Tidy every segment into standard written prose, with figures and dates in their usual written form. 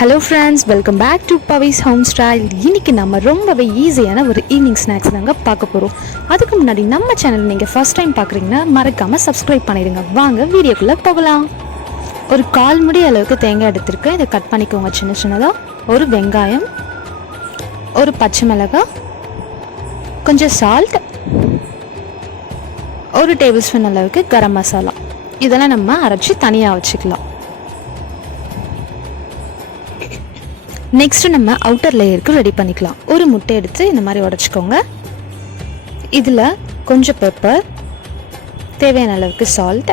Hello friends, welcome back to Pavi's Home Style. இன்னைக்கு நம்ம ரொம்பவே ஈஸியான ஒரு ஈவினிங் ஸ்நாக்ஸ் தாங்க பார்க்க போறோம். அதுக்கு முன்னாடி நம்ம சேனல் நீங்க ஃபர்ஸ்ட் டைம் பார்க்குறீங்கன்னா மறக்காம Subscribe பண்ணிடுங்க. வாங்க வீடியோக்குள்ள போகலாம். ஒரு 1/4 முடி அளவுக்கு தேங்காய் எடுத்துருக்கேன். இதை கட் பண்ணிக்கோங்க சின்ன சின்னதா. ஒரு வெங்காயம், ஒரு பச்சை மிளகாய், கொஞ்சம் சால்ட், ஒரு டேபிள்ஸ்பூன் அளவுக்கு கரம் மசாலா. இதெல்லாம் நம்ம அரைச்சி தனியாக வச்சுக்கலாம். நெக்ஸ்ட் நம்ம அவுட்டர் லேயருக்கு ரெடி பண்ணிக்கலாம். ஒரு முட்டை எடுத்து இந்த மாதிரி உடைச்சிக்கோங்க. இதில் கொஞ்சம் பெப்பர், தேவையான அளவுக்கு சால்ட்,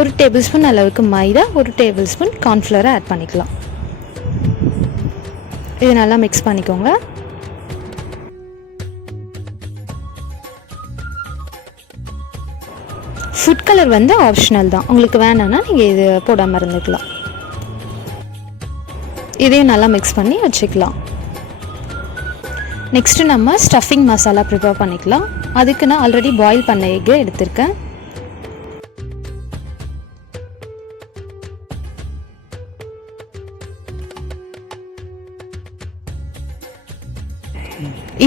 ஒரு டேபிள்ஸ்பூன் அளவுக்கு மைதா, ஒரு டேபிள்ஸ்பூன் கார்ன்ஃப்ளவரை ஆட் பண்ணிக்கலாம். இது நல்லா மிக்ஸ் பண்ணிக்கோங்க. ஃபுட் கலர் வந்து ஆப்ஷனல் தான், உங்களுக்கு வேணும்னா நீங்கள் இது போடாமல் இருந்துக்கலாம். இதையும் நல்லா மிக்ஸ் பண்ணி வச்சுக்கலாம். நெக்ஸ்ட்டு நம்ம ஸ்டஃபிங் மசாலா ப்ரிப்பேர் பண்ணிக்கலாம். அதுக்கு நான் ஆல்ரெடி பாயில் பண்ண எக்கு எடுத்திருக்கேன்.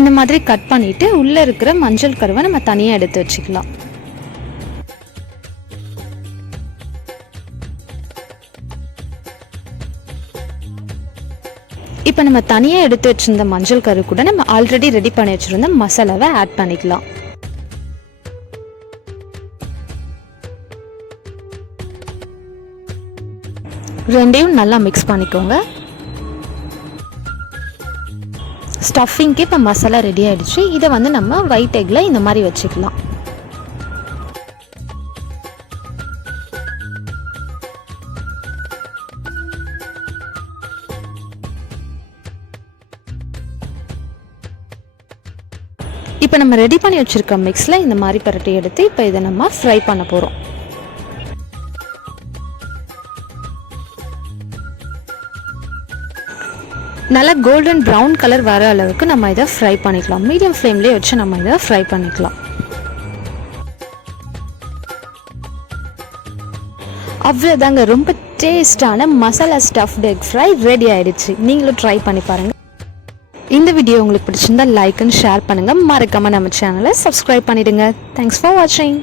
இந்த மாதிரி கட் பண்ணிவிட்டு உள்ளே இருக்கிற மஞ்சள் கருவை நம்ம தனியாக எடுத்து வச்சுக்கலாம். இப்போ நம்ம தனியாக எடுத்து வச்சுருந்த மஞ்சள் கரு கூட நம்ம ஆல்ரெடி ரெடி பண்ணி வச்சுருந்த மசாலாவை ஆட் பண்ணிக்கலாம். ரெண்டையும் நல்லா மிக்ஸ் பண்ணிக்கோங்க. ஸ்டஃபிங்க்கு இப்போ மசாலா ரெடி ஆகிடுச்சு. இதை வந்து நம்ம ஒயிட் எக்கில் இந்த மாதிரி வச்சுக்கலாம். இப்போ நம்ம ரெடி பண்ணி வச்சுருக்க மிக்ஸில் இந்த மாதிரி பரட்டி எடுத்து இப்போ இதை நம்ம ஃப்ரை பண்ண போகிறோம். நல்லா கோல்டன் ப்ரௌன் கலர் வர அளவுக்கு நம்ம இதை ஃப்ரை பண்ணிக்கலாம். மீடியம் ஃப்ளேம்லேயே வச்சு நம்ம இதை ஃப்ரை பண்ணிக்கலாம். அவ்வளோதாங்க, ரொம்ப டேஸ்டான masala stuffed egg fry ready ஆகிடுச்சு. நீங்களும் ட்ரை பண்ணி பாருங்கள். இந்த வீடியோ உங்களுக்கு பிடிச்சிருந்தா லைக் அண்ட் ஷேர் பண்ணுங்கள். மறக்காமல் நம்ம சேனலை சப்ஸ்கிரைப் பண்ணிடுங்க. தேங்க்ஸ் ஃபார் வாட்சிங்.